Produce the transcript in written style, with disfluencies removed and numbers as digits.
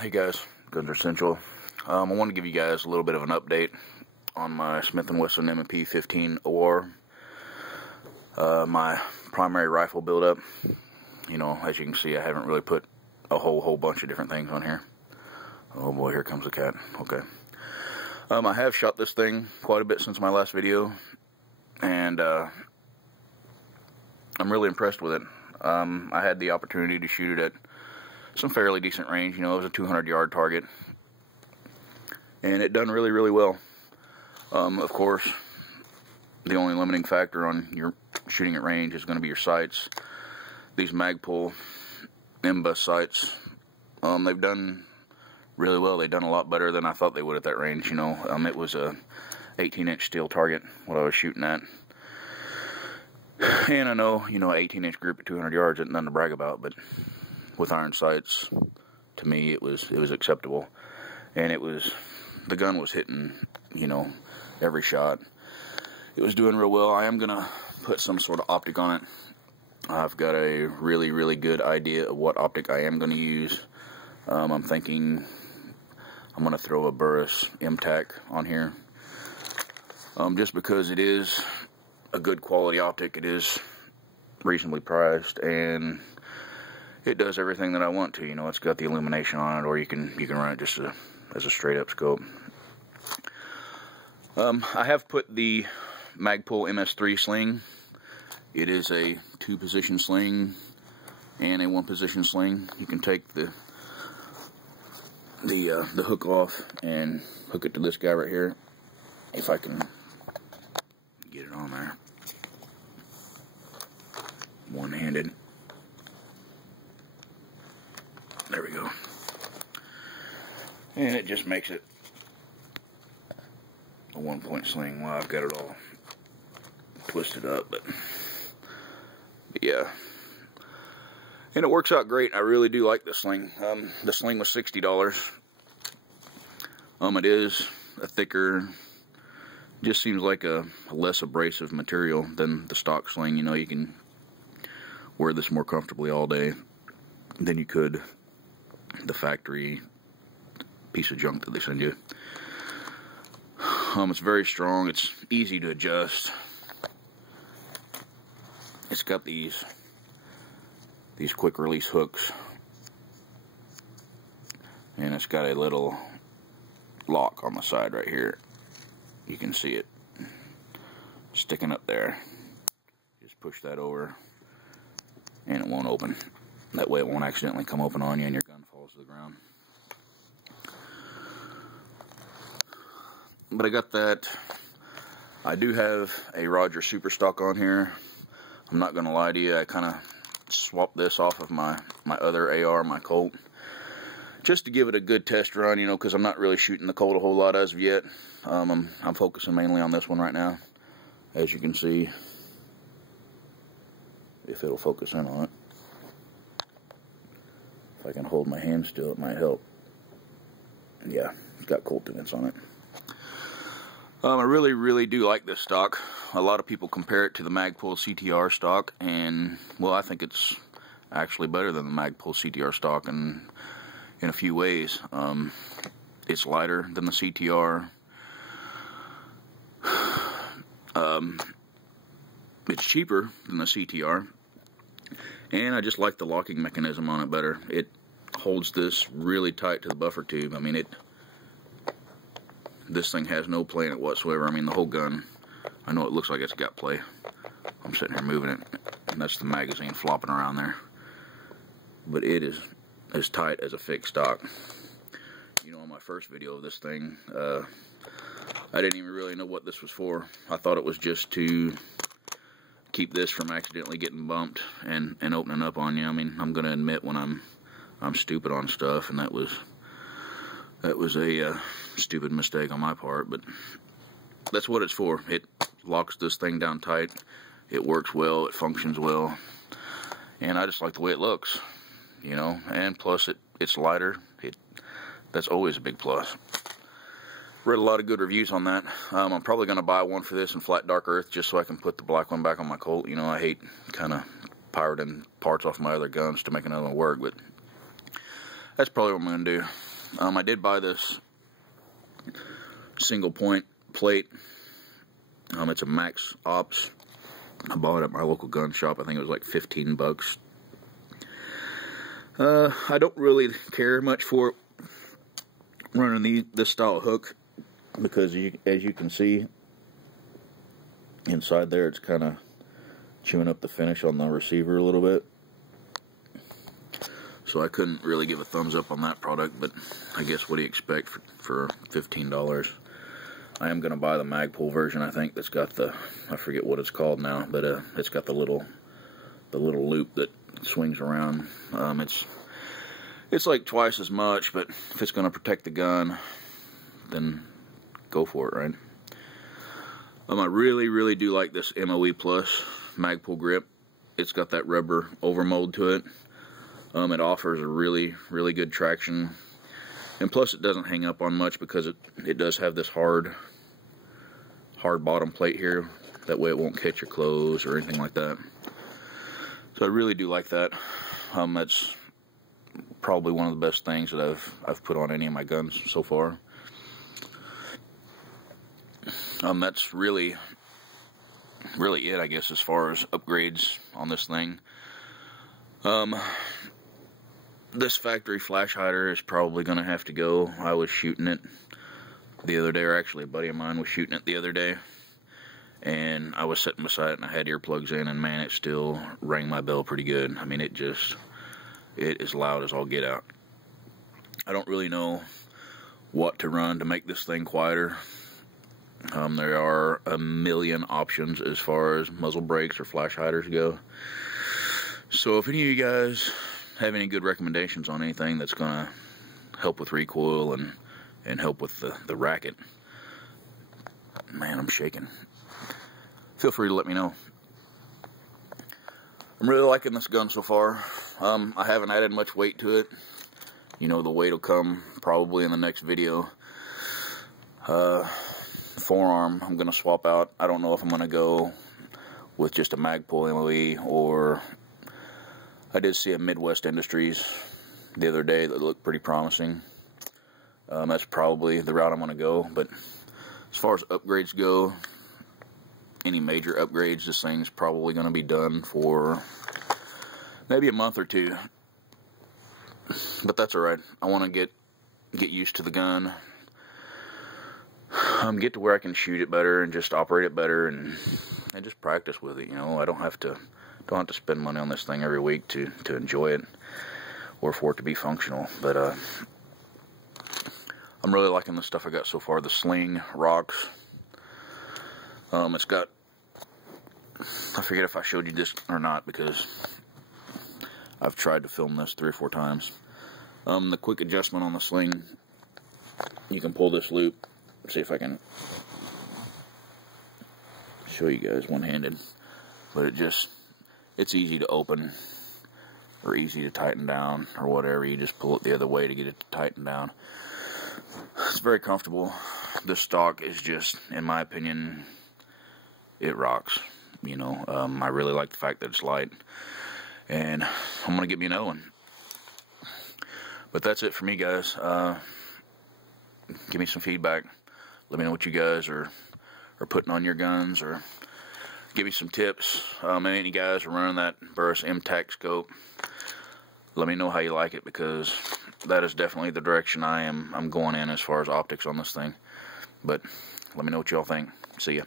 Hey guys, Guns are Essential. I want to give you guys a little bit of an update on my Smith & Wesson M&P 15 OR. My primary rifle buildup. You know, as you can see, I haven't really put a whole bunch of different things on here. Oh boy, here comes the cat. Okay. I have shot this thing quite a bit since my last video, and I'm really impressed with it. I had the opportunity to shoot it at some fairly decent range. You know, it was a 200-yard target, and it done really well. Of course, the only limiting factor on your shooting at range is going to be your sights. These Magpul M-Bus sights, they've done really well. They've done a lot better than I thought they would at that range. You know, it was a 18-inch steel target what I was shooting at, and I know, you know, 18-inch group at 200 yards isn't nothing to brag about, but with iron sights, to me, it was acceptable, and the gun was hitting, you know, every shot. It was doing real well. I am gonna put some sort of optic on it. I've got a really good idea of what optic I am gonna use. I'm thinking I'm gonna throw a Burris M-Tac on here, just because it is a good quality optic. It is reasonably priced, and it does everything that I want to. You know, it's got the illumination on it, or you can run it just as a straight up scope. I have put the Magpul MS3 sling. It is a 2-position sling and a 1-position sling. You can take the hook off and hook it to this guy right here, if I can get it on there one-handed. There we go. And it just makes it a 1-point sling. Well, I've got it all twisted up, but yeah. And it works out great. I really do like the sling. The sling was $60. It is a thicker, just seems like a less abrasive material than the stock sling. You know, you can wear this more comfortably all day than you could the factory piece of junk that they send you. It's very strong. It's easy to adjust. It's got these quick release hooks, and it's got a little lock on the side right here. You can see it sticking up there. Just push that over and it won't open. That way it won't accidentally come open on you and your gun falls to the ground. But I got that. I do have a Roger Super Stock on here. I'm not going to lie to you, I kind of swapped this off of my other AR, my Colt, just to give it a good test run, you know, because I'm not really shooting the Colt a whole lot as of yet. I'm focusing mainly on this one right now, as you can see, if it'll focus in on it. If I can hold my hand still, it might help. Yeah, it's got Colt events on it. I really do like this stock. A lot of people compare it to the Magpul CTR stock, and, well, I think it's actually better than the Magpul CTR stock in a few ways. It's lighter than the CTR. It's cheaper than the CTR, and I just like the locking mechanism on it better. It holds this really tight to the buffer tube. I mean, this thing has no play in it whatsoever. I mean, the whole gun, I know it looks like it's got play. I'm sitting here moving it, and that's the magazine flopping around there. But it is as tight as a fixed stock. You know, on my first video of this thing, I didn't even really know what this was for. I thought it was just to keep this from accidentally getting bumped and opening up on you. I mean, I'm going to admit when I'm stupid on stuff, and that was a stupid mistake on my part, but that's what it's for. It locks this thing down tight. It works well. It functions well, and I just like the way it looks, you know. And plus, it's lighter. That's always a big plus. Read a lot of good reviews on that. I'm probably going to buy one for this in flat dark earth just so I can put the black one back on my Colt. You know, I hate kind of pirating parts off my other guns to make another one work, but that's probably what I'm going to do. I did buy this single point plate. It's a Max Ops. I bought it at my local gun shop. I think it was like 15 bucks. I don't really care much for running this style of hook, because as you can see inside there, it's kind of chewing up the finish on the receiver a little bit. So I couldn't really give a thumbs up on that product, but I guess what do you expect for $15? I am going to buy the Magpul version, I think, that's got the, I forget what it's called now, but it's got the little loop that swings around. It's like twice as much, but if it's going to protect the gun, then go for it, right? I really do like this MOE Plus Magpul grip. It's got that rubber overmold to it. It offers a really good traction, and plus it doesn't hang up on much because it does have this hard bottom plate here. That way it won't catch your clothes or anything like that. So I really do like that. That's probably one of the best things that I've put on any of my guns so far. That's really it, I guess, as far as upgrades on this thing. This factory flash hider is probably going to have to go. I was shooting it the other day, or actually a buddy of mine was shooting it the other day, and I was sitting beside it and I had earplugs in, and man, it still rang my bell pretty good. I mean, it is loud as all get out. I don't really know what to run to make this thing quieter. There are a million options as far as muzzle brakes or flash hiders go. So if any of you guys have any good recommendations on anything that's going to help with recoil and help with the racket, man, I'm shaking, feel free to let me know. I'm really liking this gun so far. I haven't added much weight to it. You know, the weight will come probably in the next video. Forearm, I'm going to swap out. I don't know if I'm going to go with just a Magpul MOE, or I did see a Midwest Industries the other day that looked pretty promising. That's probably the route I'm going to go. But as far as upgrades go, any major upgrades, this thing's probably going to be done for maybe a month or two. But that's alright. I want to get used to the gun. Get to where I can shoot it better and just operate it better and just practice with it. You know, I don't have to spend money on this thing every week to enjoy it or for it to be functional. But I'm really liking the stuff I got so far. The sling rocks. It's got, I forget if I showed you this or not, because I've tried to film this 3 or 4 times. The quick adjustment on the sling, you can pull this loop. See if I can show you guys one-handed, but it's easy to open or easy to tighten down or whatever. You just pull it the other way to get it to tighten down. It's very comfortable. This stock is just, in my opinion, it rocks. You know, I really like the fact that it's light, and I'm gonna get me another one. But that's it for me, guys. Give me some feedback. Let me know what you guys are putting on your guns, or give me some tips. Any guys are running that Burris M-Tac scope, let me know how you like it, because that is definitely the direction I'm going in as far as optics on this thing. But let me know what y'all think. See ya.